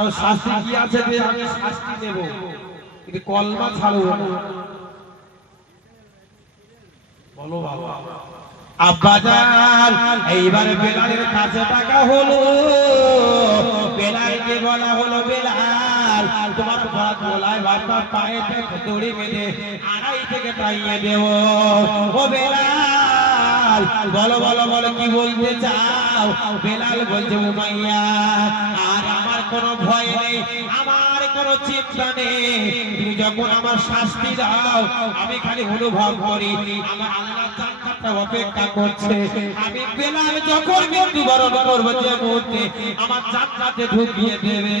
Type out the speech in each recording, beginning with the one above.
আরও শাস্তি কি আছে যে আমি শাস্তি দেব কিন্তু কলমা ছাড়ব বলো বাবা। আব্বাজান এইবার বেলালের কাছে টাকা হলো। বেলালকে বলা হলো, বেলাল, তোমার বাদ বলায় বাবা পায়ে দড়ি বেঁধে আড়াই থেকে টাইয়ে দেব। ও বেলাল বলো বলো বলো, কি বলতে চাও? বেলাল বলছে, উমাইয়া, আর আমার কোনো ভয় নেই, আমার কোনো চিন্তা নেই। তুমি যখন আমার শাস্তি দাও, আমি খালি অনুভব করি, আমার আল্লাহ জান্নাতটা অপেক্ষা করছে। আমার জান্নাতে ঢুকিয়ে দেবে।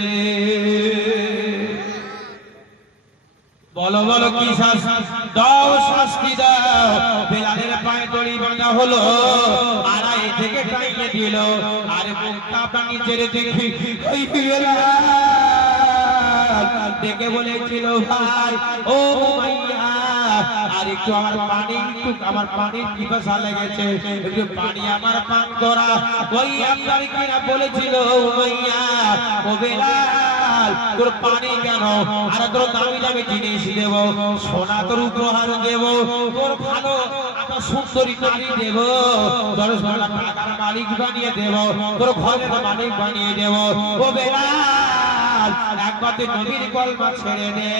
বলো বলো কি শাস্তি দাও শাস্তি দাও? বেলালের পায়ে দড়ি বাঁধা হলো, আড়াই থেকে টাইয়ে দিল, আর মুখটা পানি ছেড়ে দেখি। ওই ডেকে বলেছিল, ভাই, ও মাইয়া আমার পানি আমার পানির লেগেছে, একটু পানি আমার পান করা। বলেছিল ও ও বেলাল তোর পানি কেন? আর তোর দামি দামি জিনিস দেব, সোনা তোর উপহার দেব, তোর ভালো সুন্দরী নারী দেব মালিক বানিয়ে দেব, তোর ঘরের মালিক বানিয়ে দেব। ও বেলাল একবার তুই নবীর কলমা ছেড়ে দে।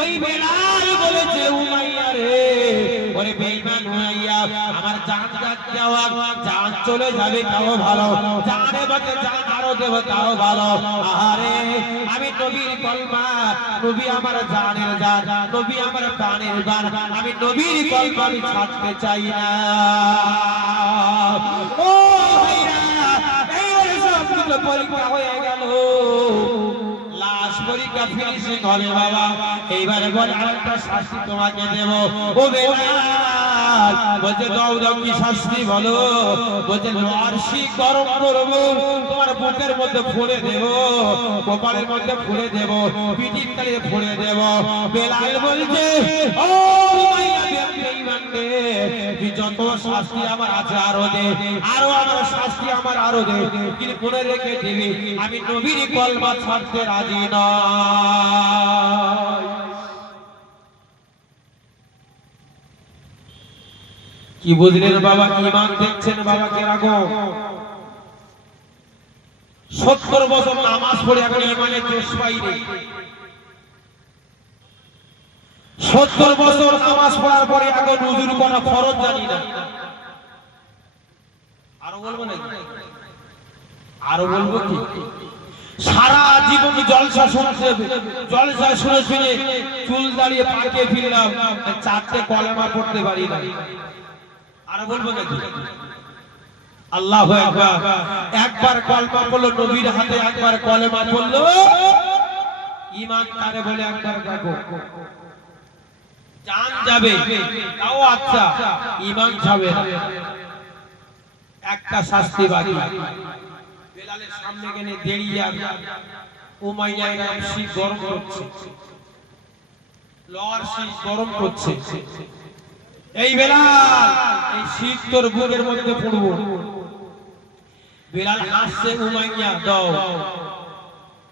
ওই বেলাল বলেছে, উমাইয়া রে, ওরে বেঈমান উমাইয়া, আমার জান যাওয়া, জান চলে যাবে তাও ভালো, জানে জান, আরও দেব তাও ভালো। আমি নবীর কলমা নবী আমার জানের জান, নবী আমার প্রাণের আমি নবীর কলমা আমি ছাড়তে চাই না। ও ভাইরা, এই সবগুলো পরীক্ষা হয়ে গেল। পরীক্ষা ফিনিশিং হবে বাবা। এইবারে বলে আরেকটা শাস্তি তোমাকে দেব। ও বেলাল বলছে, দাও দাও, কি শাস্তি বলো? বলছে আরশি গরম করব, তোমার বুকের মধ্যে ফুড়ে দেব, কপালের মধ্যে ফুড়ে দেব, পিঠির তালে ফুড়ে দেব। বেলাল বলছে, ও যত শাস্তি আমার আছে আরও দে, আরও আমার শাস্তি আমার আরও দে, কিন্তু মনে রেখে দিবি, আমি নবীর কলমা ছাড়তে রাজি নয়। কি বুঝলেন বাবা? ইমান দেখছেন সত্তর বছর নামাজ পড়ে এখন ইমানের দেশ পাইনি সত্তর বছর নামাজ পড়ার পরে এখন ফরজ জানি না। আরও বলব আরও বলব কি? সারা জীবন জলসা শুনছে জলসা শুনে শুনে চুল দাঁড়িয়ে পাকে ফিরলাম। চারটে কলেমা পড়তে পারি না। আরও আল্লাহ একবার কলমা পড়ল নবীর হাতে একবার কলেমা পড়ল ইমান তারে বলে একবার দেখো। জান যাবে, তাও আচ্ছা ইমান যাবে একটা শাস্তি বাকি। বেলালের সামনে গেলে দেরিয়ে উমাইয়া এরকম শীত গরম করছে। লর শীত গরম করছে। এই বেলাল, এই শীত তোর বুকের মধ্যে পড়ব। বেলাল হাসছে উমাইয়া দাও।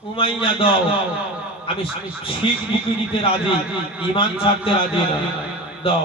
উমাইয়া দাও। আমি শীত বুকে দিতে রাজি ইমান ছাড়তে রাজি দাও।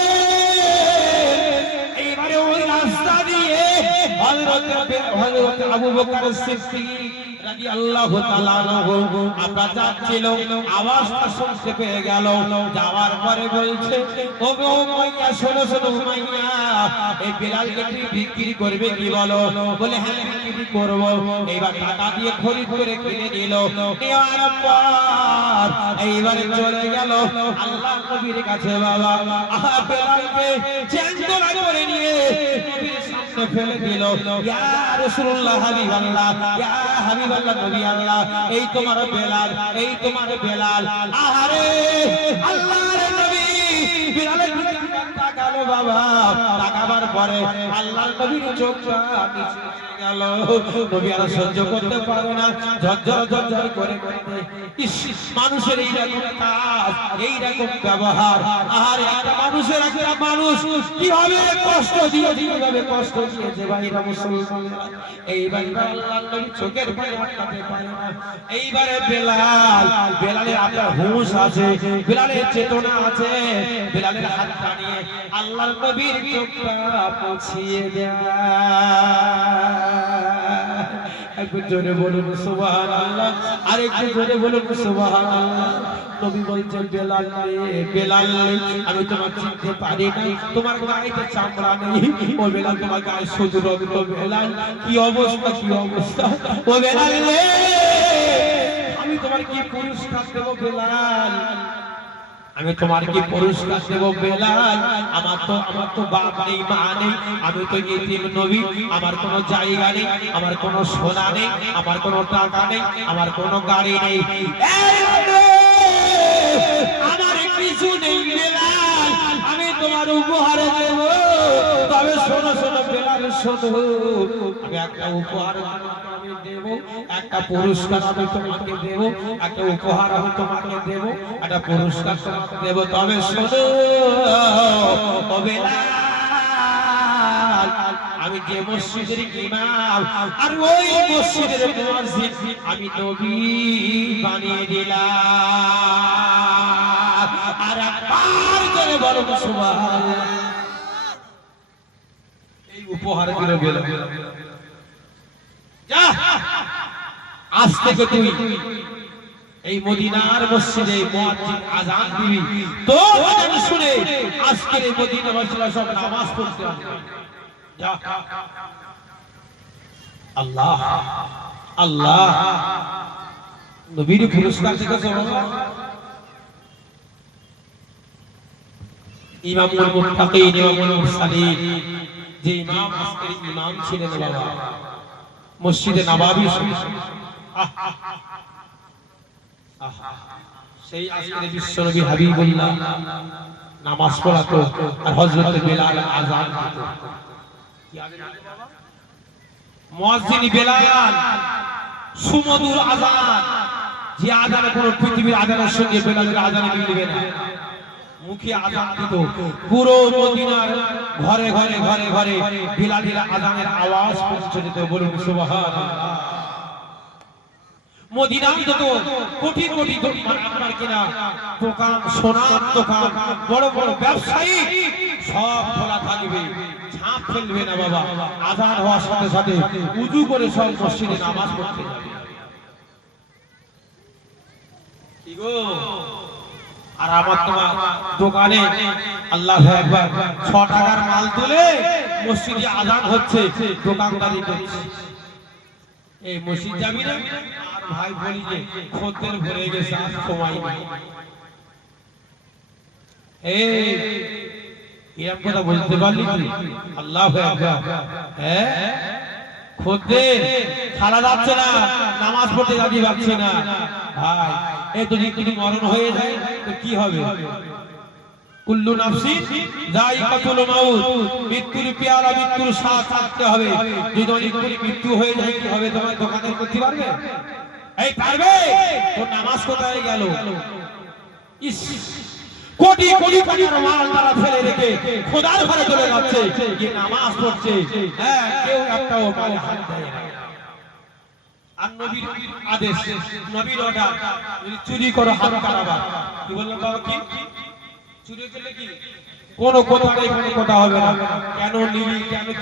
হযরত হযরত আবু বকর সিদ্দিক রাদিয়াল্লাহু তাআলা আনহু, আমরা যাচ্ছিল আওয়াজটা শুনতে পেয়ে গেল। যাওয়ার পরে বলছে, ও গো উমাইয়া শোনো শোনো উমাইয়া এই বিলালকে তুমি বিক্রি করবে কি বলো? বলে হ্যাঁ বিক্রি করব। এইবার টাকা দিয়ে খরিদ করে কিনে নিল। নেওয়ার পর এইবারে চলে গেল। আল্লাহ নবীর কাছে বাবা আহা বেলালকে চ্যাংদোলা করে নিয়ে, নবীর সামনে ফেলে দিল। ইয়া রাসূলুল্লাহ, হাবিবাল্লাহ, ইয়া হাবিবাল্লাহ নবী আল্লাহ এই তোমার বেলাল, এই তোমার বেলাল। আহারে, আল্লাহর নবী, বেলালের দিকে তাকালো বাবা। তাকাবার পরে আল্লাহর নবীর চোখ নিচে গেল। আর সহ্য করতে পারবে না। ঝরঝর ঝরঝর করে মানুষের এই রকম এই রকম ব্যবহার। আর একটা মানুষের একটা মানুষ কীভাবে কষ্ট দিয়ে কষ্ট দিয়েছে ভাইরা নবী চোখের আটকাতে পারে এইবারে বেলাল, বেলালের আপনার হুঁশ আছে, বেলালের চেতনা আছে। বেলালের হাত টানিয়ে আল্লাহর চোখটা দেয়। একটু জোরে বলুন, সুবহানাল্লাহ। আর একটু জোরে বলুন, সুবহানাল্লাহ। নবী বলছেন, বেলাল বেলাল আমি তোমার চিনতে পারি না তোমার গায়ে তো চামড়া নেই। ও বেলাল, তোমার গায়ে শুধু রক্ত, বেলাল, কি অবস্থা কি অবস্থা? ও বেলাল আমি তোমার কি পুরস্কার দেব, বেলাল? আমি তোমার কি পুরস্কার দেব বেলাল? আমার তো আমার তো বাপ নেই, মা নেই। আমি তো ইতিম নবী। আমার কোনো জায়গা নেই, আমার কোনো সোনা নেই, আমার কোনো টাকা নেই, আমার কোনো গাড়ি নেই। আমার কিছু নেই বেলাল। আমি তোমার উপহার দেব। তবে শোনো শোনো, বেলাল, শোনো। আমি একটা উপহার তোমাকে আমি দেব, একটা পুরস্কার আমি তোমাকে দেব, একটা উপহার আমি তোমাকে দেব, একটা পুরস্কার তোমাকে দেব। তবে বেলাল আমি যে মসজিদের ইমাম, আর ওই মসজিদের মুয়াজ্জিন আমি নবী বানিয়ে দিলাম। আর একবার করে বলো সুবহানাল্লাহ এই উপহার বেলাল যা আজ থেকে তুই এই মদিনার মসজিদে আজান দিবি। তো আজান শুনে আজকের এই মদিনা সব নামাজ পড়তে আল্লাহ আল্লাহ। নবীর পুরস্কার থেকে ইমামুল মুত্তাকিন ইমামুল যে ইমাম, আজকের ইমাম ছিলেন বাবা। মসজিদে নবাবী সেই আজকের নামাজ পড়াতো আর বেলাল বেলাল, সুমধুর আযান। যে আযানে কোন পৃথিবীর আযানের সঙ্গে বেলালের আযানে মিলবে না। মুখে আযান দিত। পুরো মদিনার ঘরে ঘরে ঘরে ঘরে বিলালের আযানের আওয়াজ পৌঁছে বলুন আপনার কিনা বড় বড় ব্যবসায়ী না বাবা। হওয়ার সাথে সাথে করে নামাজ আর আমার তোমার দোকানে আল্লাহ একবার ছ টাকার মাল তুলে মসজিদে আজান হচ্ছে, দোকানদারি করছে। এই মসজিদ যাবি না ভাই বলি যে, খদ্দের ভরে গেছে, আর সময় নেই। এই, এরকম কথা বলতে পারলি তুই? আল্লাহ হ্যাঁ? খদ্দের ছাড়া যাচ্ছে না নামাজ পড়তে যাবি পারছি না। এই যদি যদি মরণ হয়ে যায়, তো কি হবে? কুল্লু নাফসি যায়িকাতুল মাউত, মৃত্যুর পেয়ালা মৃত্যুর স্বাদ থাকতে হবে। যদি এক্ষুনি মৃত্যু হয়ে যায়, কি হবে তোমার দোকানে করতে পারবে এই পারবে? তোর নামাজ কোথায় গেল? ইস কোটি কোটি টাকার মাল তারা ফেলে রেখে খোদার ঘরে চলে যাচ্ছে যে নামাজ পড়ছে। হ্যাঁ কেউ একটাও কাজে হাত দেয় না। আর নবীর চুরি করো কি কি? কি? কোনো হবে না। কেন নিবি কেন কি?